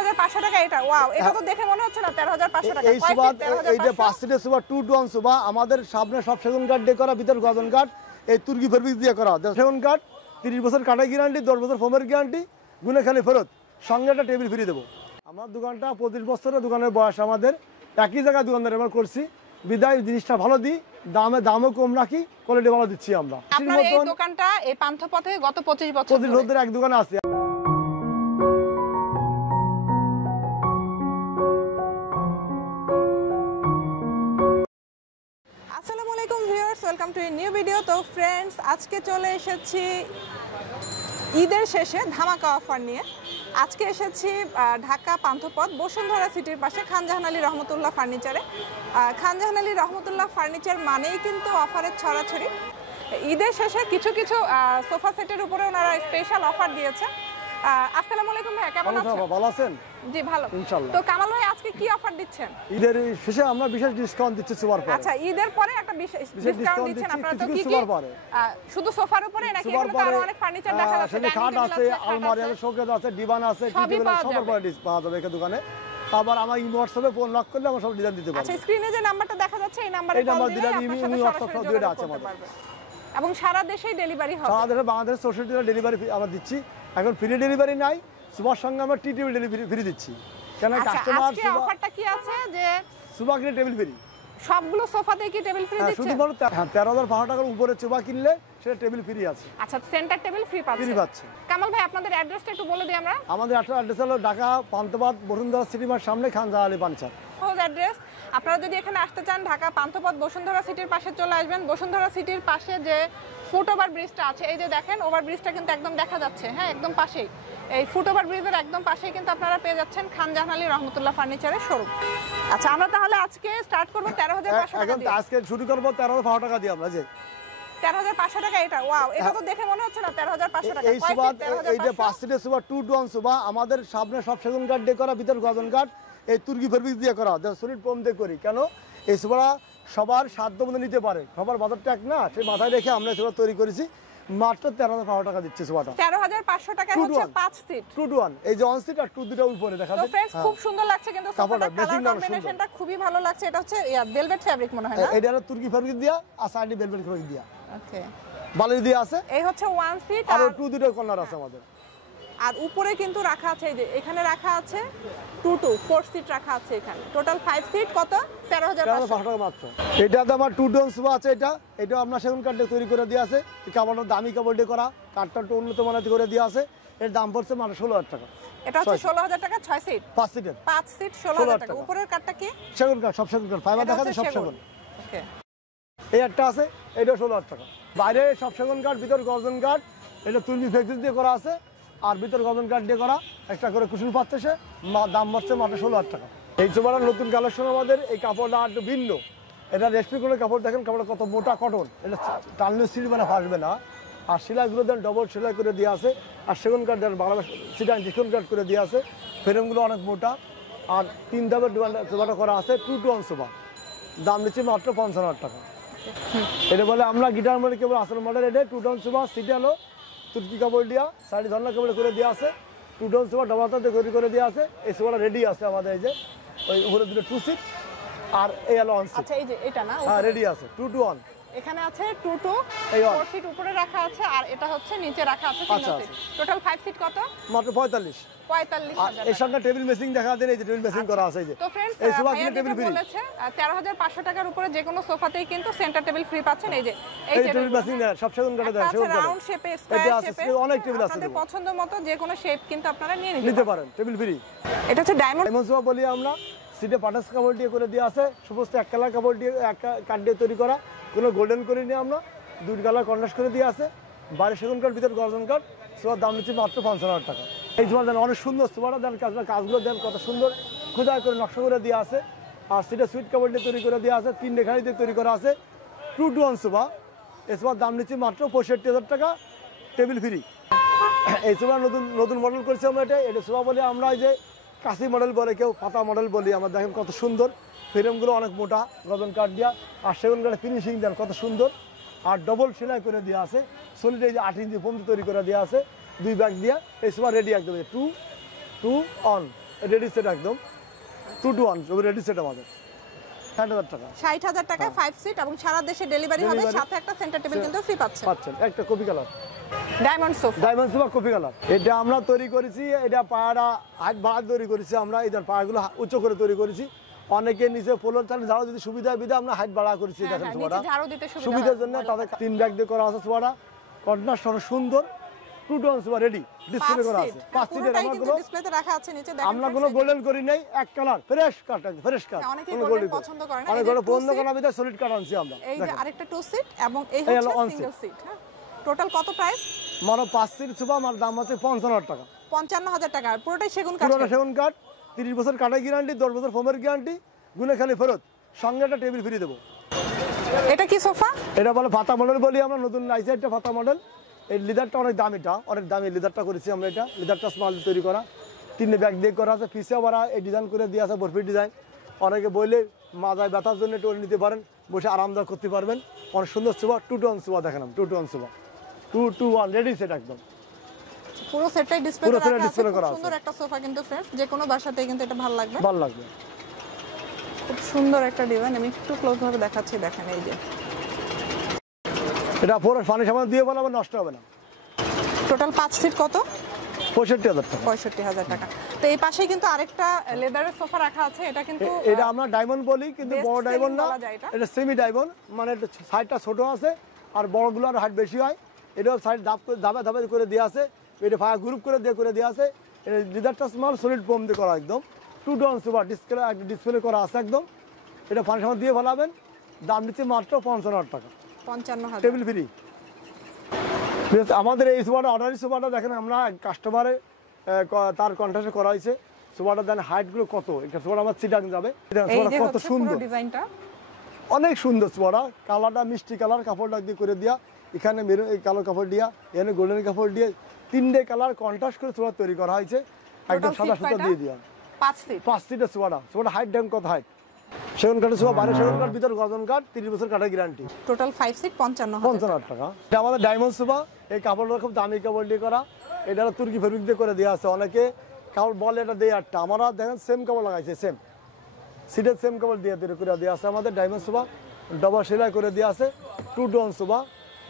13,500 টাকা এটা। ওয়াও, এটা তো দেখে মনে হচ্ছে না 13,500 টাকা। এই সোফা, এই যে 5 সিটের সোফা 2 to 1 সোফা, আমাদের সামনে সব সেগুন কাঠ দিয়ে করা, ভিতর গজন কাঠ, এই তুর্কি ফেব্রিক দিয়ে করা। সেগুন কাঠ 30 বছর কাঠের গ্যারান্টি, 10 বছর ফোমের গ্যারান্টি, গুনে খালি ফেরত, সঙ্গে একটা টেবিল ফ্রি দেবো। আমার দোকানটা 25 বছরের দোকানের বয়স, আমাদের একই জায়গায় দোকানদার আমরা করছি, বিদায় জিনিসটা ভালো দিই, দামও কম রাখি, কোয়ালিটি ভালো দিচ্ছি আমরা। আপনার এই দোকানটা এই পান্থপথে গত 25 বছর ধরে এক দোকানে আছে। আসসালামু আলাইকুম viewers, welcome to a new video. তো ফ্রেন্ডস, আজকে চলে এসেছি ঈদের শেষে ধামাকা অফার নিয়ে। আজকে এসেছি ঢাকা পান্থপথ বসুন্ধরা সিটির পাশে খানজাহান আলী রহমতুল্লাহ ফার্নিচারে। খানজাহান আলী রহমতুল্লাহ ফার্নিচার মানেই কিন্তু অফারের ছড়াছড়ি। ঈদের শেষে কিছু কিছু সোফা সেটের উপরে ওনারা স্পেশাল অফার দিয়েছে। আসসালামু আলাইকুম ভাই, কেমন আছেন? ভালো আছেন? জি ভালো, ইনশাআল্লাহ। তো কামাল ভাই, আজকে কি অফার দিচ্ছেন? ঈদের শেষে আমরা বিশেষ ডিসকাউন্ট দিচ্ছি সোফার পরে। আচ্ছা, ঈদের পরে একটা বিশেষ ডিসকাউন্ট দিচ্ছেন আপনারা। তো কি কি শুধু সোফার উপরে নাকি এখানে আরো অনেক ফার্নিচার দেখা যাচ্ছে? সেখানে খাট আছে, আলমারি আছে, শোকেস আছে, ডিভান আছে, টিভি আছে, সবার পরে পাওয়া যাবে এই দোকানে। আবার আমার হোয়াটসঅ্যাপে ফোন লক করলে আমরা সব ডিজাইন দিতে পারবো। আচ্ছা, স্ক্রিনে যে নাম্বারটা দেখা যাচ্ছে এই নাম্বারে কল দিলে আপনার সাথে সরাসরি যোগাযোগ করতে পারবেন। এবং সারা দেশেই ডেলিভারি হবে। সারা দেশে, বাংলাদেশের 64 জেলায় ডেলিভারি আমরা দিচ্ছি। এখন ফ্রি ডেলিভারি নাই, সুপার সঙ্গে আমরা টি টেবিল ডেলিভারি ফ্রি দিচ্ছি। কেন কাস্টমার আজকে অফারটা কি আছে যে সুপার কিনে টেবিল ফ্রি, সবগুলো সোফাতে কি টেবিল ফ্রি দিচ্ছে? শুধুমাত্র 13,500 টাকার উপরে সোফা কিনলে সেটা টেবিল ফ্রি আছে। আচ্ছা, সেন্টার টেবিল ফ্রি পাচ্ছে। কামাল ভাই, আপনাদের অ্যাড্রেসটা একটু বলে দিই আমরা। আমাদের অ্যাড্রেস হলো ঢাকা পান্থপথ বসুন্ধরা সিটি মার্ট সামনে খানজাহান আলী ফার্নিচার। অ্যাড্রেস, আপনারা যদি এখানে আসতে চান ঢাকা পান্থপথ বসুন্ধরা সিটির পাশে চলে আসবেন। বসুন্ধরা সিটির পাশে যে ফুটওভার ব্রিজটা আছে, এই যে দেখেন ওভার ব্রিজটা কিন্তু একদম দেখা যাচ্ছে, হ্যাঁ একদম পাশেই। এই ফুটওভার ব্রিজের একদম পাশেই কিন্তু আপনারা পেয়ে যাচ্ছেন খানজাহান আলী রহমতুল্লাহ ফার্নিচারের শোরুম। আচ্ছা, আমরা তাহলে আজকে স্টার্ট করব 13,500 টাকা দিয়ে। আজকে শুরু করব 13,500 টাকা দিয়ে আমরা। যে 13,500 টাকা এটা। ওয়াও, এটা তো দেখে মনে হচ্ছে না 13,500 টাকা। এই সোফা, এই যে 5 সিটের সোফা 2 to 1 সোফা, আমাদের সামনে সব সেগুন কাঠ দিয়ে করা, ভিতর গজন কাঠ, এই তুর্কি ফেব্রিক দিয়ে করা, সলিড ফোম দিয়ে করি। কেন এই সোফা সবার সাধ্য মধ্যে নিতে পারে, সবার বাজার ট্যাগ না, সেই মাথায় রেখে আমরা সোফা তৈরি করেছি। মাত্র 13,500 টাকা দিচ্ছি সোফাটা। 13,500 টাকা হচ্ছে 5 সিট 2 to 1। এই যে 1 সিট আর 2 দুটো উপরে দেখা যাচ্ছে। তো फ्रेंड्स, খুব সুন্দর লাগছে কিন্তু সোফাটা, কালার কম্বিনেশনটা খুবই ভালো লাগছে। এটা হচ্ছে ভেলভেট ফেব্রিক মনে হয় না? এটা হলো তুর্কি ফেব্রিক দিয়া আর সাইডে ভেলভেট ফেব্রিক দিয়া, ওকে, বালি দিয়ে আছে। এই হচ্ছে 1 সিট আর 2 দুটো কর্নার আছে আমাদের। আর উপরে কিন্তু রাখা আছে, এই যে এখানে রাখা আছে 2 to 4 সিট রাখা আছে এখানে। টোটাল 5 সিট কত? 13,500 টাকা মাত্র। এটাতে আমার 2 to 1 সোফা আছে। এটা আপনার সেগুন কাঠ দিয়ে তৈরি করে দিয়ে আছে। এই কাপড়টা দামি কাপড় দিয়ে করা, কাঠটা একটু উন্নত মানের করে দিয়ে আছে। এর দাম পড়ছে মাত্র 16,000 টাকা। এটা হচ্ছে 16,000 টাকা 6 সিট, 5 সিটের 5 সিট 16,000 টাকা। উপরের কাঠটা কি? সেগুন কাঠ, সব সেগুন কাঠ, ফাইবার দেখা যায় সব সেগুন। ওকে, এই একটা আছে, এটাও 16,000 টাকা। বাইরে সব সেগুন কাঠ, ভিতর গর্জন কাঠ, এটা তুর্কি ফেব্রিক দিয়ে করা আছে। আর ভিতর গজন কাঠ দিয়ে করা, একটা করে কুশন পাচ্ছে, সে দাম পড়ছে মাত্র 16,000 টাকা। এই সোফাটার নতুন কালেকশন আমাদের। এই কাপড়টা একটু ভিন্ন, এটা রেশমি করে কাপড়, দেখেন কাপড়টা কত মোটা কটন, এটা টানলে সিট মানে ফাঁসবে না। আর সেলাইগুলো দেন ডবল সেলাই করে দিয়ে আছে। আর সেগুন কাঠ দেন বাংলা সিটান সেগুন কাঠ করে দিয়ে আছে। ফ্রেমগুলো অনেক মোটা। আর 3 ধাপের সোফাটা করা আছে 2 to 1 সোফা, দাম নিচ্ছে মাত্র 50,000 টাকা। এটা বলে আমরা গিটার মডেল কেবল আসল মডেল। এটা 2 to 1 সোফা, সিটে হলো তুর্কি কাপড় দিয়া, সাইডে ধরনা কাপড় করে দিয়ে আছে। 2 to 1 সোফা ডবাতাতে তৈরি করে দিয়ে আছে। এই সোফাটা রেডি আছে আমাদের। এই যে ওই উপরে দুটো 2 সিট আর এই হলো 1 সিট। আচ্ছা, এই যে এটা না, হ্যাঁ রেডি আছে 2 to 1। এখানে আছে 2 to 4 সিট উপরে রাখা আছে, আর এটা হচ্ছে নিচে রাখা আছে 3 সিট। টোটাল 5 সিট কত? মাত্র 45,000। এর সঙ্গে টেবিল মেসিং দেখা দেন, এই যে টেবিল মেসিং করা আছে। এই যে তো फ्रेंड्स, এই সোফা কিনে টেবিল ফ্রি বলেছে 13,500 টাকার উপরে যে কোনো সোফাতেই কিন্তু সেন্টার টেবিল ফ্রি পাচ্ছেন। এই যে এই টেবিল মেসিং দেন, সব সেগুন কাঠে দেন, সেগুন কাঠ, রাউন্ড শেপে, স্কয়ার শেপে, অনেক টেবিল আছে। আপনাদের পছন্দ মতো যে কোনো শেপ কিন্তু আপনারা নিয়ে নিতে পারেন, টেবিল ফ্রি। এটা হচ্ছে ডায়মন্ড সোফা বলি আমরা। সিটে পাটাস কাপড় দিয়ে করে দিয়ে আছে, সমস্ত এক কালার কাপড় দিয়ে, এক কাঠ দিয়ে তৈরি করা, কোনো গোল্ডেন করে নিয়ে আমরা 2 কালার কন্ট্রাস্ট করে দিয়ে আছে। বাইরে সেগুন কাঠ, ভিতর গর্জন কাঠ। সোফার দাম নিচ্ছে মাত্র 50,000 টাকা। এই সোফা দেন অনেক সুন্দর, সোফাটা দেন কাজগুলো দেন কত সুন্দর খোদাই করে নকশা করে দিয়ে আছে। আর সিটে সুইট কাপড় দিয়ে তৈরি করে দিয়ে আছে, 3 রেখারি দিয়ে তৈরি করা আছে। 2 to 1 সোফা, এই সোফার দাম নিচ্ছে মাত্র 65,000 টাকা, টেবিল ফ্রি। এই সোফা নতুন মডেল করেছি আমরা। এটা সোফা বলি আমরা, এই যে কাশি মডেল বলে, কেউ পাতা মডেল বলি আমরা। দেখেন কত সুন্দর, ফ্রেমগুলো অনেক মোটা গজন কাঠ দিয়া, আর সেগুন কাঠে ফিনিশিং দেন কত সুন্দর। আর ডবল সেলাই করে দেওয়া আছে, সলিড এই যে 8 ইঞ্চি ফোম তৈরি করে দেওয়া আছে, 2 ব্যাগ দিয়া। এই সোফা রেডি একদম 2 to 1। রেডি সেট একদম 2 to 1 রেডি সেট আমাদের 60,000 টাকা। 60,000 টাকায় 5 সিট এবং সারা দেশে ডেলিভারি হবে, Delivery। সাথে একটা সেন্টার টেবিল কিন্তু ফ্রি পাচ্ছেন। একটা copy colour diamond sofa. Diamond sofa copy colour, এটা আমরা তৈরি করেছি, এটা পায়াটা হাইট বাড়া তৈরি করেছি আমরা, এটার পায়াগুলো উঁচু করে তৈরি করেছি। অনেকে নিচে ফ্লোর চালে ঝাড়ু যদি সুবিধা বিধা আমরা হাইট বাড়া করেছি। দেখেন হ্যাঁ, সোফাটা নিচে ঝাড়ু দিতে সুবিধা সুবিধার হয়। জন্য তাদের 3 ব্যাগ দিয়ে করা আছে সোফাটা, কন্ট্রাস্ট অনেক সুন্দর 2 to 1 সোফা রেডি ডিসপ্লে করা আছে 5 সিটের। পুরোটাই আমরা কিন্তু কোনো ডিসপ্লেতে রাখা আছে নিচে দেখেন। আমরা কোনো গোল্ডেন করি নাই, এক কালার ফ্রেশ কাট, ফ্রেশ কাট। অনেকেই গোল্ডেন পছন্দ করে না, অনেক এই যে বড় 2 বন্ধ seat, করা ভিতরে সলিড কাট আনছি আমরা। এই যে দেখেন আরেকটা 2 সিট এবং এই এই হলো হচ্ছে one সিঙ্গেল সিট। হ্যাঁ, টোটাল কত প্রাইস? মানে 5 সিট সোফা আমার দাম আছে 55,000 টাকা। 55,000 টাকা, আর পুরোটাই সেগুন কাঠ। পুরোটা সেগুন কাঠ, 30 বছর কাঠের গ্যারান্টি, 10 বছর ফোমের গ্যারান্টি, গুনে খালি ফেরত, সঙ্গে একটা টেবিল ফ্রি দেবো। এটা কি সোফা? এটা বলে ফাতা মডেল বলি আমরা, নতুন আইসে একটা ফাতা মডেল। এই লিদারটা অনেক দাম, এটা অনেক দামি লিদারটা করেছি আমরা। এটা লিদারটা স্মল তৈরি করা, 3 ব্যাগ দিয়ে করা আছে, পিসে আবার এই ডিজাইন করে দিয়ে আছে বরফির ডিজাইন। অনেকে বললে মাজায় ব্যথার জন্য একটু নিতে পারেন, বসে আরামদায়ক করতে পারবেন। অনেক সুন্দর সোফা 2 to 1 সোফা দেখেন, 2 to 1 sofa 2 to 1 ready set একদম। পুরো সেটটাই ডিসপ্লে পুরো করা সেটটা আছে। display খুব করা আছে। সুন্দর একটা সোফা কিন্তু ফ্রেন্ডস, যে কোনো বাসাতেই কিন্তু এটা ভালো লাগবে। ভালো লাগবে, খুব সুন্দর একটা ডিজাইন, আমি একটু ক্লোজ ভাবে দেখাচ্ছি। দেখেন এই যে এটা পুরো পানি সামান দিয়ে বলা নষ্ট হবে না। টোটাল 5 সিট কত? 65,000 টাকা। 65,000 টাকা। তো এই পাশেই কিন্তু আরেকটা লেদারের সোফা রাখা আছে, এটা কিন্তু এটা আমরা ডায়মন্ড বলি, কিন্তু best বড় selling ডায়মন্ড না, বলা যায় এটা। এটা সেমি ডায়মন্ড, মানে সাইডটা ছোট আছে আর বড়গুলোর হাইট বেশি হয়। এটাও সাইড ধাপে ধাপে করে দেওয়া আছে, এটা ফায়ার গ্রুপ করে দেওয়া আছে। এটা লিদারটা স্মল সলিড ফোম দিয়ে করা একদম 2 to 1 সুপার ডিসপ্লে করা আছে একদম। এটা পানি সামান দিয়ে ফেলাবেন, দাম নিচ্ছে মাত্র 55,000 টাকা, 55,000। Table free. আমাদের এই সোফাটা অর্ডারি সোফাটা দেখেন, আমরা কাস্টমারে তার কন্ট্রাস্টে করা হয়েছে। সোফাটা দেন হাইটগুলো কত, এটা সোফাটা আমার চিটাং যাবে। এই সোফাটা যে কত হচ্ছে পুরো সুন্দর, ডিজাইনটা অনেক সুন্দর সোফাটা। কালারটা মিষ্টি কালার, কাপড়টা দিয়ে করে দিয়া, এখানে মেরুন এই কালো কাপড় দিয়া, এখানে গোল্ডেন কাপড় দিয়ে 3টে কালার কন্ট্রাস্ট করে সোফা তৈরি করা হয়েছে একদম সাদা সুতা দিয়ে দিয়া। 5 সিট। 5 সিটের সোফাটা হাইট ড্যাম কত হাইট, সেগুন কাঠের সোফা, বাইরে সেগুন কাঠ, ভিতর গর্জন কাঠ, 30 বছর কাঠের গ্যারান্টি, টোটাল 5 সিট 55,000। 55,000 টাকা। এটা আমাদের ডায়মন্ড সোফা, এই কাপড়টা খুব দামি কাপড় দিয়ে করা। এটা হলো তুর্কি ফেব্রিক দিয়ে করে দেওয়া আছে। অনেকে কাপড় বলে এটা দেয় আটটা, আমরা দেখেন সেম কাপড় লাগাইছে, সেম সিটের সেম কাপড় দিয়ে তৈরি করে দেওয়া আছে আমাদের ডায়মন্ড সোফা। ডবল সেলাই করে দেওয়া আছে 2 to 1 সোফা,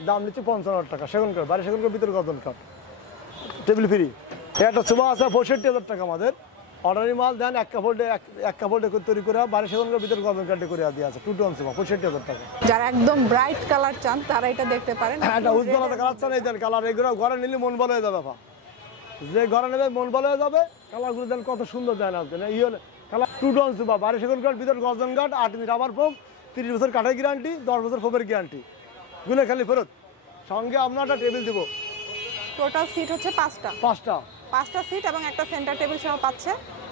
দাম নিচ্ছে 55,000 টাকা। সেগুন কাঠ, বাইরে সেগুন কাঠ, ভিতরে গর্জন কাঠ, টেবিল ফ্রি। একটা সোফা আছে 65,000 টাকা আমাদের। অর্ডারি মাল দেন এক কাপড় তৈরি করে, বাইরে সেগুন কাঠ, ভিতরে গর্জন কাঠ করে দেওয়া আছে 2 to 1 সোফা 65,000 টাকা। যারা একদম ব্রাইট কালার চান তারা এটা দেখতে পারেন। হ্যাঁ, এটা উজ্জ্বল কালার চান, এই দেন কালার। এগুলো ঘরে নিলে মন ভালো হয়ে যাবে, যে ঘরে নেবে মন ভালো হয়ে যাবে। কালারগুলো দেন কত সুন্দর দেন আসবেন। ইয়ে কালার 2 to 1 সোফা, বাইরে সেগুন কাঠ, ভিতরে গর্জন কাঠ, 8 ইঞ্চি রাবার ফোম, 30 বছর কাঠের গ্যারান্টি, 10 বছর ফোমের গ্যারান্টি, গুনে খালি ফেরত, সঙ্গে আপনার একটা টেবিল দেবো। টোটাল সিট হচ্ছে 5টা। 5টা সিট এবং একটা সেন্টার টেবিল সহ পাচ্ছে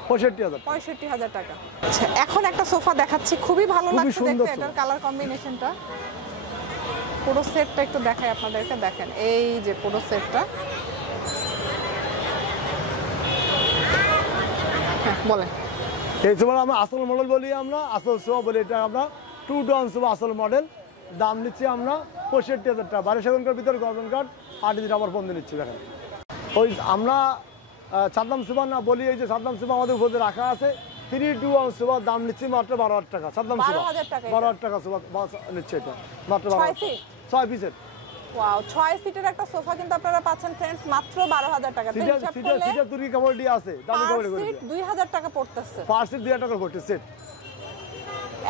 65,000 টাকা। 65,000 টাকা। আচ্ছা, এখন একটা সোফা দেখাচ্ছি, খুবই ভালো খুবই লাগছে সুন্দর দেখতে। এটার কালার কম্বিনেশনটা, পুরো সেটটা একটু দেখাই আপনাদেরকে। দেখেন এই যে পুরো সেটটা। হ্যাঁ, বলেন। এই সোফা আমরা আসল মডেল বলি, আমরা আসল সোফা বলি। এটা আমরা 2 to 1 সোফা আসল মডেল, দাম নিচ্ছি আমরা 65,000 টাকা। বাইরে সেগুন কাঠ, ভিতরে গর্জন কাঠ, 8 ইঞ্চি রাবার ফোম দিয়ে নিচ্ছি। দেখেন ওই আমরা সাদ্দাম সোফা না বলি, এই যে সাদ্দাম সোফা আমাদের উপরে রাখা আছে 3 to 1 সোফা, দাম নিচ্ছি মাত্র 12,000 টাকা। সাদ্দাম সোফা 12,000 টাকা। 12,000 টাকা সোফা নিচ্ছে, এটা মাত্র 6 12,000 সিট। 6 পিসের। ওয়াও, 6 সিটের একটা সোফা কিন্তু আপনারা পাচ্ছেন ফ্রেন্ডস মাত্র 12,000 টাকা। তো হিসাব করলে সিটের তুর্কি কাপড় দিয়ে আছে, দামি পার কাপড় করে সিট 2,000 টাকা পড়তেছে। পার সিট 2,000 টাকা করতে সেট।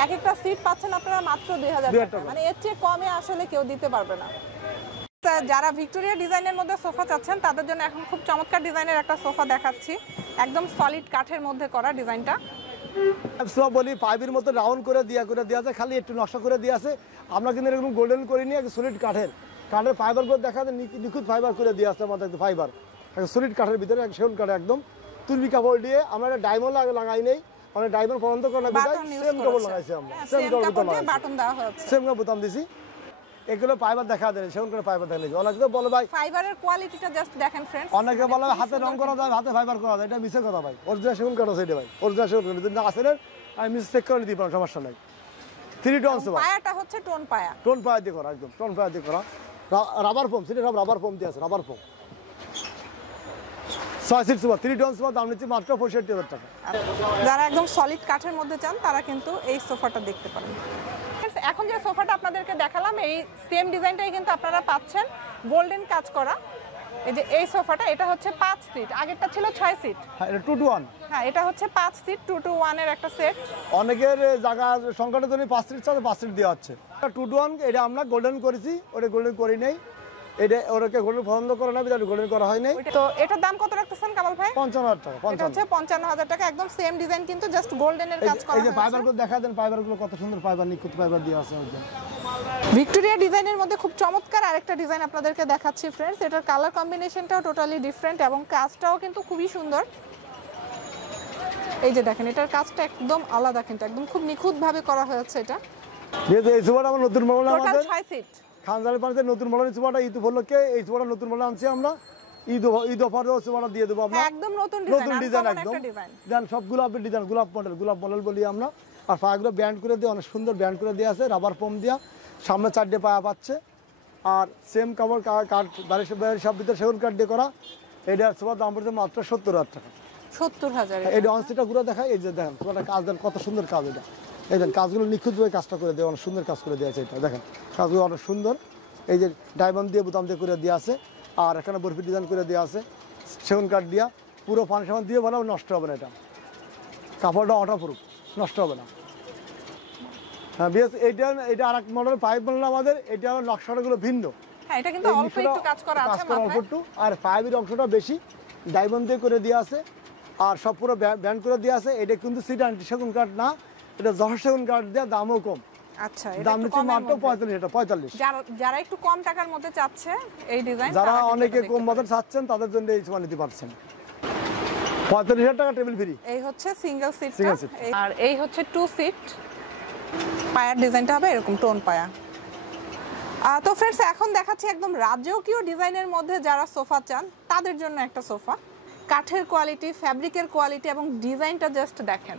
এক একটা সিট পাচ্ছেন আপনারা মাত্র 2,000 2,000 টাকা। টাকা। মানে এর চেয়ে কমে আসলে কেউ দিতে পারবে না। যারা ভিক্টোরিয়া ডিজাইনের মধ্যে সোফা চাচ্ছেন তাদের জন্য এখন খুব চমৎকার ডিজাইনের একটা সোফা দেখাচ্ছি, একদম সলিড কাঠের মধ্যে করা ডিজাইনটা। সোফা বলি পাইপের মতো রাউন্ড করে দেওয়া আছে, খালি একটু নকশা করে দিয়ে আছে। আমরা কিন্তু এরকম গোল্ডেন করিনি, সলিড কাঠের ফাইবার করে দেখা যায়, নিখুঁত ফাইবার করে দিয়ে আসছে আমাদের ফাইবার, সলিড কাঠের ভিতরে সেগুন কাঠ একদম তুর্কি কাপড় দিয়ে। আমরা একটা ডায়মন্ড লাগাই নেই, অনেক ডায়মন্ড পর্যন্ত করে না, সেম কাপড় লাগাইছি আমরা, সেম কাপড় বাটন দেওয়া হচ্ছে, সেম কাপড় বোতাম দিছি। এগুলো ফাইবার দেখা যায়, সেগুন করে ফাইবার দেখা যায়। অনেকে বলে ভাই ফাইবারের কোয়ালিটিটা জাস্ট দেখেন ফ্রেন্ডস। অনেকে বলে হাতে রং করা যায়, হাতে ফাইবার করা যায়, এটা মিছে কথা ভাই। অরিজিনাল সেগুন কাঠ আছে এটা ভাই, অরিজিনাল সেগুন কাঠ। যদি আসেন আমি মিস চেক করে দিতে পারবো, সমস্যা নাই। 3 to 1 সোফা, পায়াটা হচ্ছে টোন পায়া, টোন পায়া দিয়ে করা, একদম টোন পায়া দিয়ে করা, রাবার ফোম, সেটা সব রাবার ফোম দিয়ে আছে, রাবার ফোম 6 সিট সোফা 3 টন সোফা দাম নিচ্ছি মাত্র 65,000 টাকা। যারা একদম সলিড কাঠের মধ্যে চান তারা কিন্তু এই সোফাটা দেখতে পারেন। এখন যে সোফাটা আপনাদেরকে দেখালাম এই সেম ডিজাইনটাই কিন্তু আপনারা পাচ্ছেন গোল্ডেন কাজ করা। এই যে এই সোফাটা এটা হচ্ছে 5 সিট, আগেরটা ছিল 6 সিট। হ্যাঁ এটা 2 to 1। হ্যাঁ এটা হচ্ছে 5 সিট 2 to 1 এর একটা সেট। অনেকের জায়গা সংখ্যাটা জন্য 5 সিট চাচ্ছে 5 সিট দেওয়া হচ্ছে। 2 to 1 এটা আমরা গোল্ডেন করেছি, ওটা গোল্ডেন করি নাই, এটা ওরকে গোল্ডেন পছন্দ করে না বিধায় গোল্ডেন করা হয় নাই। তো এটার দাম কত রাখতেছেন কামাল ভাই? 55,000 টাকা। এটা হচ্ছে 55,000 টাকা, একদম সেম ডিজাইন কিন্তু জাস্ট গোল্ডেনের কাজ করা এই যে হয়েছে। ফাইবারগুলো দেখা দেন, ফাইবারগুলো কত সুন্দর ফাইবার, নিখুঁত ফাইবার দেওয়া আছে। ভিক্টোরিয়া ডিজাইনের মধ্যে খুব চমৎকার আরেকটা ডিজাইন আপনাদেরকে দেখাচ্ছি ফ্রেন্ডস। এটার কালার কম্বিনেশনটাও টোটালি ডিফারেন্ট এবং কাজটাও কিন্তু খুবই সুন্দর। এই যে দেখেন এটার কাজটা একদম আলাদা, কিন্তু একদম খুব নিখুঁতভাবে করা হয়েছে। এটা এই সোফাটা আমার নতুন মডেল, টোটাল আমাদের 6 সিট খানজালের পাশে নতুন মডেল সোফাটা ঈদ উপলক্ষে এই সোফাটা নতুন মডেল আনছি আমরা। ঈদ অফারে সোফাটা দিয়ে দেবো আমরা, একদম নতুন নতুন ডিজাইন ডিজাইন একদম। একটা ডিজাইন দেন সবগুলো আপনি ডিজাইন গোলাপ মডেল বলি আমরা। আর পায়াগুলো ব্যান্ড করে দিয়ে অনেক সুন্দর ব্যান্ড করে দেওয়া আছে, রাবার ফোম দেওয়া, সামনে 4টে পায়া পাচ্ছে। আর সেম কাপড় কাঠ বাড়ির সব ভিতরে সেগুন কাঠ দিয়ে করা। এটা সোফার দাম পড়ছে মাত্র 70,000 টাকা। 70,000। এই অনসিটা ঘুরে দেখায়, এই যে দেখেন সোফাটা কাজ দেন, কত সুন্দর কাজ। এটা এই দেখেন কাজগুলো নিখুঁতভাবে কাজটা করে দেয়, অনেক সুন্দর কাজ করে দেওয়া আছে। এটা দেখেন কাজগুলো অনেক সুন্দর, এই যে ডায়মন্ড দিয়ে বোতাম দিয়ে করে দেওয়া আছে। আর এখানে বরফি ডিজাইন করে দেওয়া আছে সেগুন কাঠ দিয়া, পুরো পানি সামান দিয়ে ভালো নষ্ট হবে না। এটা কাপড়টা ওয়াটারপ্রুফ, নষ্ট হবে না। হ্যাঁ বেশ, এটা আর এক মডেল পাইপ মডেল আমাদের। এটা হলো নকশাটাগুলো ভিন্ন। হ্যাঁ এটা কিন্তু অল্প একটু কাজ করা আছে অল্প মাথায়। একটু, আর পাইপের অংশটা বেশি ডায়মন্ড দিয়ে করে দেওয়া আছে। আর সব পুরো ব্যান্ড করে দেওয়া আছে। এটা কিন্তু সিট অ্যান্টি সেগুন কাঠ না, এটা যশোর সেগুন কাঠ দেওয়া, দামও কম। আচ্ছা এটা দাম একটু নিচ্ছে কমের মাত্র মধ্যে। 45। এটা 45। যারা একটু কম টাকার মধ্যে চাচ্ছে এই ডিজাইন, যারা অনেকে কম বাজার চাচ্ছেন তাদের জন্য এই সোফা নিতে পারছেন। 45,000 টাকা টেবিল ফ্রি। এই হচ্ছে সিঙ্গেল সিট, Single seat। আর এই হচ্ছে 2 সিট। পায়ার ডিজাইনটা হবে এরকম টোন পায়া। তো ফ্রেন্ডস এখন দেখাচ্ছি একদম রাজকীয় ডিজাইনের মধ্যে যারা সোফা চান তাদের জন্য একটা সোফা। কাঠের কোয়ালিটি, ফ্যাব্রিকের কোয়ালিটি এবং ডিজাইনটা জাস্ট দেখেন,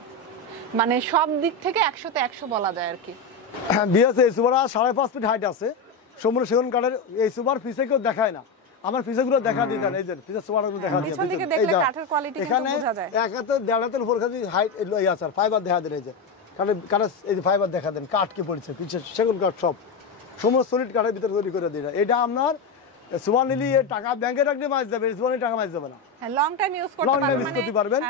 মানে সব দিক থেকে 100তে 100 বলা যায় আর কি। বিএস এই সোফাটা 5.5 ফিট হাইট আছে, সম্পূর্ণ সেগুন কাঠের। এই সোফার পিছে কেউ দেখায় না, আমার পিছেগুলো দেখা দিয়ে দেন। এই যে পিছের সোফাগুলো দেখা দিয়ে পিছন দিকে দেখলে কাঠের কোয়ালিটি কিন্তু এখানে বোঝা যায়। এক হাতে 1.5 হাতের উপর কাছে হাইট এই আছে, আর ফাইবার দেখা দেন। এই যে কাঠের এই যে ফাইবার দেখা দেন, কাঠ কি পড়ছে পিছে সেগুন কাঠ, সব সমস্ত সলিড কাঠের ভিতরে তৈরি করে দিই। এটা আপনার সোফা নিলে টাকা ব্যাংকে রাখলে মাছ যাবে, সোফা নিলে টাকা মাছ যাবে না। হ্যাঁ লং টাইম ইউজ করতে Long time পারবেন, use মানে করতে পারবেন।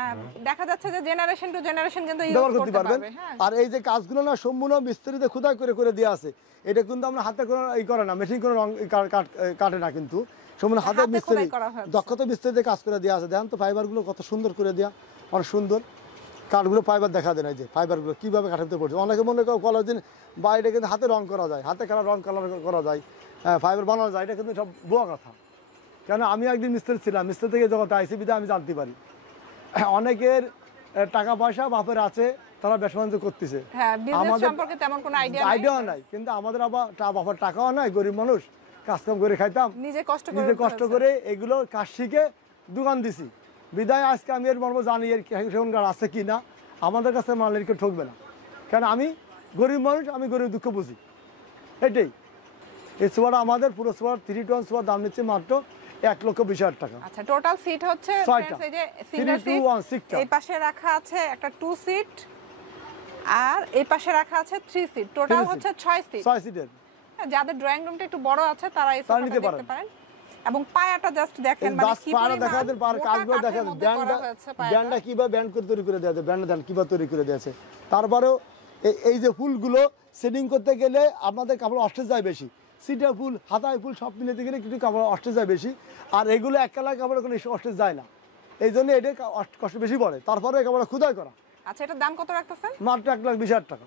দেখা যাচ্ছে যে জেনারেশন টু জেনারেশন কিন্তু ইউজ ব্যবহার করতে করতে পারবেন। পারবে। হ্যাঁ আর এই যে কাজগুলো না সম্পূর্ণ বিস্তারিত খোদাই করে দেওয়া আছে। এটা কিন্তু আমরা হাতে কোনো ই করে না, মেশিন করে রং কাটে না, কিন্তু সম্পূর্ণ হাতে হাতে বিস্তারিত খোদাই করা হয়েছে। দক্ষতা বিস্তারিত কাজ করে দেওয়া আছে। দেখেন তো ফাইবারগুলো কত সুন্দর করে দেওয়া, অনেক সুন্দর। কাঠগুলো ফাইবার দেখা দেন, এই যে ফাইবারগুলো কীভাবে কাঠের ভিতরে পড়ছে। অনেকে মনে করে কলার দিন বা এটা কিন্তু হাতে রং করা যায়, হাতে রং কালার করা যায়, ফাইবার বানানো যায়। এটা কিন্তু সব ভুয়া কথা। কেন আমি একদিন মিস্ত্রি ছিলাম, মিস্ত্রি থেকে জগতে আইসি বিধা আমি জানতে পারি অনেকের টাকা পয়সা বাপের আছে, তারা ব্যবসা বাণিজ্য করতেছে, হ্যাঁ বিজনেস সম্পর্কে তেমন কোনো আইডিয়া নাই। কিন্তু আমাদের আবার বাপের টাকাও নাই, গরিব মানুষ, কাজকাম করে খাইতাম, নিজে কষ্ট করে এগুলো কাজ শিখে দোকান দিছি বিদায়। আজকে আমি এর মর্ম জানি এর সেগুন কাঠ আছে কি না। আমাদের কাছে মালের কেউ ঠকবে না, কেন আমি গরিব মানুষ, আমি গরিব দুঃখ বুঝি। এটাই এই সোফাটা আমাদের পুরো সোফার 3 টন সোফার দাম নিচ্ছে মাত্র 1,20,000 টাকা। আচ্ছা টোটাল সিট হচ্ছে ছয়টা। फ्रेंड्स, এই যে সিঙ্গেল 3 to 1 সিট, 6টা। এই পাশে রাখা আছে একটা 2 সিট, আর এই পাশে রাখা আছে 3 সিট, টোটাল হচ্ছে 6 সিট। 6 সিটের। যাদের ড্রয়িং রুমটা একটু বড় আছে তারা এই সোফাটা নিতে দেখতে পারেন। এবং পায়াটা জাস্ট দেখেন, মানে কি পরিমাণ দেখা দেন, পার কাজগুলো দেখা দেন, ব্যান্ডটা ব্যান্ডটা কিভাবে ব্যান্ড করে তৈরি করে দেওয়া আছে, ব্যান্ড দেন কিভাবে তৈরি করে দেওয়া আছে। তারপরেও এই যে ফুলগুলো সেটিং করতে গেলে আপনাদের কাপড় অস্ট্রেজ যায় বেশি, সিটা ফুল, হাতায় ফুল সব মিলাতে গেলে কিছু কাপড় অস্ট্রেজ যায় বেশি। আর এগুলো এক কালার কাপড়ে কোনো অস্ট্রেজ যায় না, এই জন্য এটা কষ্ট বেশি পড়ে। তারপরে এই কাপড়টা খুদাই করা। আচ্ছা এটার দাম কত রাখতেছেন? মাত্র 1,20,000 টাকা।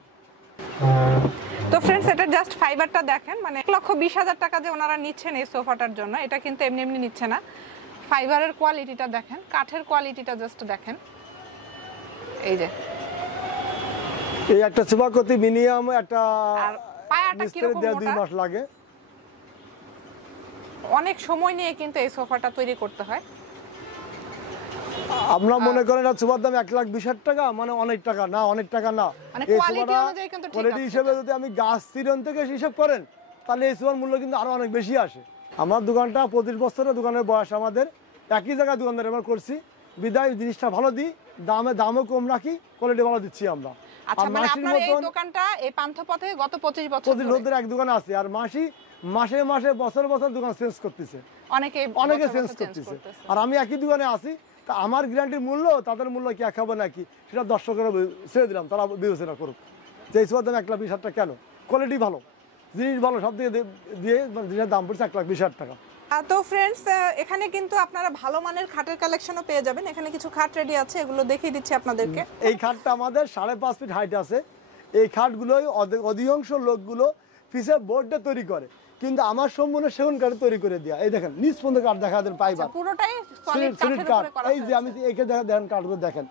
তো फ्रेंड्स এটা জাস্ট ফাইবারটা দেখেন, মানে 1,20,000 টাকা যে ওনারা নিচ্ছেন এই সোফাটার জন্য, এটা কিন্তু এমনি এমনি নিচ্ছে না। ফাইবারের কোয়ালিটিটা দেখেন, কাঠের কোয়ালিটিটা জাস্ট দেখেন। এই যে এই একটা সোফা করতে মিনিমাম একটা আর পায়াটা কিরকম মোটা, 2 মাস লাগে। অনেক সময় নিয়ে কিন্তু এই সোফাটা তৈরি করতে হয়। আমরা মনে করেন না সোফার দাম 1,20,000 টাকা, মানে অনেক টাকা না, অনেক টাকা না। মানে এই কোয়ালিটি সোফাটা অনুযায়ী কিন্তু ঠিক কোয়ালিটি আছে। হিসেবে যদি আমি গাছ চিরন থেকে হিসাব করেন, তাহলে এই সোফার মূল্য কিন্তু আরো অনেক বেশি আসে। আমার দোকানটা 25 বছরের দোকানের বয়স আমাদের। একই জায়গায় দোকানদার আমরা করছি, বিদায় জিনিসটা ভালো দিই, দামও কম রাখি, কোয়ালিটি ভালো দিচ্ছি আমরা। আচ্ছা, মানে আপনার এই দোকানটা এই পান্থপথে গত 25 বছর ধরে এক দোকানে আছে, আর মাসে মাসে বছর বছর দোকান চেঞ্জ করতেছে, অনেকে চেঞ্জ করতেছে। আর আমি একই দোকানে আছি, তা আমার গ্যারান্টির মূল্য তাদের মূল্য কি এক হবে নাকি সেটা দর্শকেরা ছেড়ে দিলাম, তারা বিবেচনা করুক যে এই সোয়ার দাম 1,20,000 টাকা কেন, কোয়ালিটি ভালো, জিনিস ভালো, সব দিয়ে জিনিসের দাম পড়ছে 1,20,000 টাকা। তো ফ্রেন্ডস, এখানে কিন্তু আপনারা ভালো মানের খাটের কালেকশনও পেয়ে যাবেন। এখানে কিছু খাট রেডি আছে, এগুলো দেখিয়ে দিচ্ছি আপনাদেরকে। এই খাটটা আমাদের 5.5 ফিট হাইট আছে। এই খাটগুলোই অধিকাংশ লোকগুলো পিছে বোর্ডটা তৈরি করে, কিন্তু আমার সম্পূর্ণ সেগুন কাঠে তৈরি করে দেয়া। এই দেখেন নিচ পর্যন্ত কাঠ দেখা দেন, পাইবার পুরোটাই সলিড কাঠ। এই যে আমি একে দেখেন কাঠগুলো দেখেন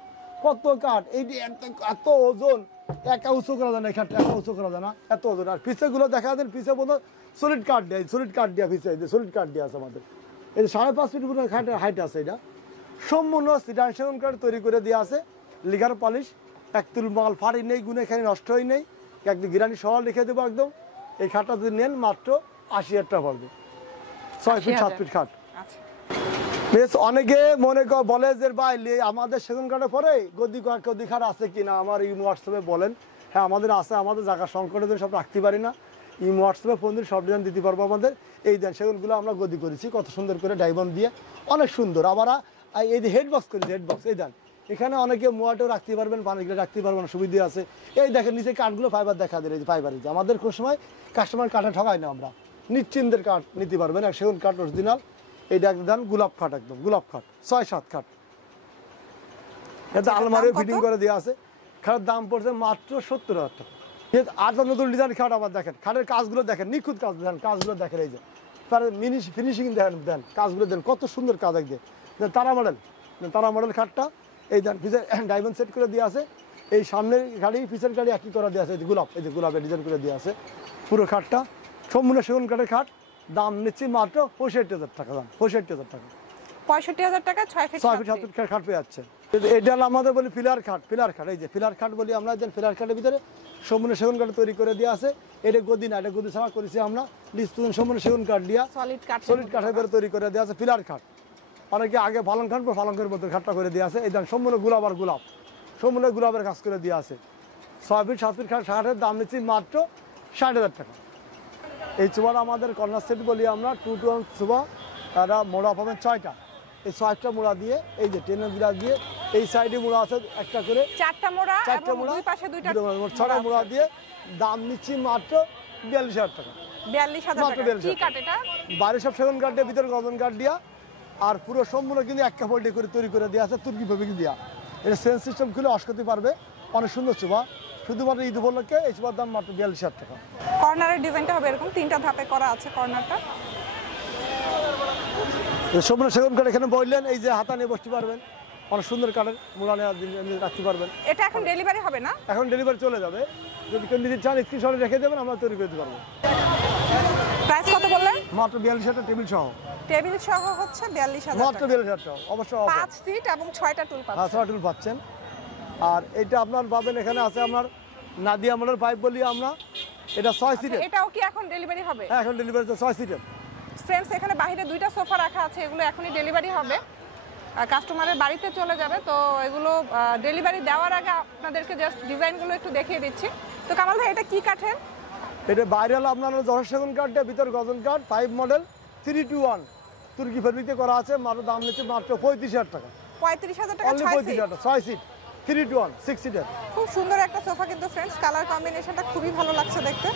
কত কাঠ, এই যে এত ওজন, একা উঁচু করা যায় না, এই খাটটা একা উঁচু করা যায় না, এত ওজন। আর পিছে গুলো দেখা দেন, পিছে পর্যন্ত সলিড কাঠ দেয়, সলিড কাঠ দেওয়া পিছে, সলিড কাঠ দেওয়া আছে আমাদের। এই যে 5.5 ফিট পুরো খাটের হাইট আছে, এটা সম্পূর্ণ সেগুন কাঠ তৈরি করে দেওয়া আছে। লিগার পলিশ, একতুল মাল ফাড়ি নেই, গুনে এখানে নষ্ট হয় নেই, একদম গিরানি সহ লিখে দেবো একদম। এই খাটটা যদি নেন মাত্র 80,000 টাকা পড়বে, 6 ফিট 7 ফিট খাট। বেশ, অনেকে মনে বলে যে ভাই আমাদের সেগুন কাঠে পরে গদি খাট আছে কিনা, আমার হোয়াটসঅ্যাপে বলেন। হ্যাঁ, আমাদের আছে, আমাদের জায়গা সংকটের জন্য সব রাখতে পারি না। হোয়াটসঅ্যাপে ফোন দিয়ে সব ডিজাইন দিতে পারবো আমাদের। এই দেন সেগুনগুলো আমরা গদি করেছি কত সুন্দর করে, ডাইবন দিয়ে অনেক সুন্দর। আবার এই যে হেড বক্স করেছি, হেড বক্স এই দেন, এখানে অনেকে মোয়াটেও রাখতে পারবেন, পানিগুলো রাখতে পারবেন, সুবিধা আছে। এই দেখেন নিচে কাঠগুলো ফাইবার দেখা দিলে, ফাইবার যে আমাদের কোনো সময় কাস্টমার কাঠে ঠকাই না, আমরা নিশ্চিন্তের কাঠ নিতে পারবেন। আর সেগুন কাঠ অরিজিনাল। এইটা একদম গোলাপ খাট, একদম গোলাপ খাট, 6-7 খাট। এতে আলমারিও ফিটিং করে দেওয়া আছে। খাটের দাম পড়ছে মাত্র 70,000 টাকা। আর নতুন ডিজাইন খাট আবার দেখেন, খাটের কাজগুলো দেখেন, নিখুঁত কাজ দেখেন, কাজগুলো দেখেন, এই যে তার ফিনিশিং দেখেন, দেন কাজগুলো দেন কত সুন্দর কাজ। একদম তারা মডেল খাটটা এই দেন, পিছে ডায়মন্ড সেট করে দেওয়া আছে। এই সামনের গাড়ি পিছের গাড়ি একই করে দেওয়া আছে, এই যে গোলাপের ডিজাইন করে দেওয়া আছে। পুরো খাটটা সম্পূর্ণ সেগুন কাঠের খাট, দাম নিচ্ছি মাত্র 65,000 টাকা। দাম 65,000 টাকা। 65,000 টাকা 6 ফিট 7 ফিট খাট পেয়ে যাচ্ছে। এটা আমাদের বলি ফিলার খাট। এই যে ফিলার খাট বলি আমরা, ফিলার খাটের ভিতরে সম্পূর্ণ সেগুন কাঠ তৈরি করে দেওয়া আছে। এটা গদি না, এটা গদি ছাড়া করেছি আমরা, সম্পূর্ণ সেগুন কাঠ দিয়া সলিড কাঠের ভিতরে তৈরি করে দেওয়া আছে ফিলার খাট। অনেকে আগে পালং খাট বা পালঙ্কের মতো খাটটা করে দেওয়া আছে। এই দেন সম্পূর্ণ গোলাপ, আর গোলাপ সম্পূর্ণ গোলাপের কাজ করে দেওয়া আছে। 6 ফিট 7 ফিট খাটের দাম নিচ্ছি মাত্র 60,000 টাকা। এই চোবার আমাদের কর্নার সেট বলি আমরা, 2-to-1 সোফা, তারা মোড়া পাবেন 6টা। এই 6টা মোড়া দিয়ে, এই যে টেনের গিরা দিয়ে, এই সাইডে মোড়া আছে একটা করে, 4টা মোড়া, 4টা মোড়া, দুই পাশে 2টা, 6টা মোড়া দিয়ে দাম নিচ্ছি মাত্র 42,000 টাকা। 42,000 টাকা। কি কাঠ এটা? বাইরে সব সেগুন কাঠ দিয়ে, ভিতরে গর্জন কাঠ দিয়া, আর পুরো সম্পূর্ণ কিন্তু এক কাপড় দিয়ে করে তৈরি করে দেওয়া আছে, তুর্কি ফেব্রিক দিয়া। এটা সেন্স সিস্টেম খুলে অস করতে পারবে, অনেক সুন্দর চোবা। শুধুমাত্র ঈদ উপলক্ষে এই চোবার দাম মাত্র 42,000 টাকা। কর্নারের ডিজাইনটা হবে এরকম, 3টা ধাপে করা আছে কর্নারটা। সম্পূর্ণ সেগুন কাঠ, এখানে বললেন এই যে হাতা নিয়ে বসতে পারবেন, অনেক সুন্দর কাঠের মোড়া রাখতে পারবেন। এটা এখন ডেলিভারি হবে না? এখন ডেলিভারি চলে যাবে, যদি কেউ নিতে চান স্ক্রিনশটে রেখে দেবেন, আমরা তৈরি করে দিতে পারবো। প্রাইস কত বললেন? মাত্র 42,000 টাকা টেবিল সহ। টেবিল সহ হচ্ছে 42,000 মাত্র 42,000 টাকা। অবশ্যই 5 ফিট এবং 6টা টুল পাচ্ছেন। 6টা টুল পাচ্ছেন। আর এটা আপনার পাবেন, এখানে আছে আপনার নাদিয়া মডেল পাইপ বলি আমরা, এটা 6 সিটের। এটাও কি এখন ডেলিভারি হবে? হ্যাঁ, এখন ডেলিভারি 6 সিটের। ফ্রেন্ডস, এখানে বাইরে 2টা সোফা রাখা আছে, এগুলো এখনই ডেলিভারি হবে, কাস্টমারের বাড়িতে চলে যাবে। তো এগুলো ডেলিভারি দেওয়ার আগে আপনাদেরকে জাস্ট ডিজাইনগুলো একটু দেখিয়ে দিচ্ছি। তো কামাল ভাই, এটা কি কাঠের? এটা বাইরে হলো আপনার জহর সেগুন কাঠ, ভিতর গর্জন কাঠ, 5 মডেল 3-to-1 তুর্কি ফেব্রিকে করা আছে। মাত্র দাম নিচ্ছে মাত্র 35,000 টাকা। 35,000 টাকা 6 সিট 3-to-1 6 সিটের। খুব সুন্দর একটা সোফা কিন্তু ফ্রেন্ডস, কালার কম্বিনেশনটা খুবই ভালো লাগছে দেখতে।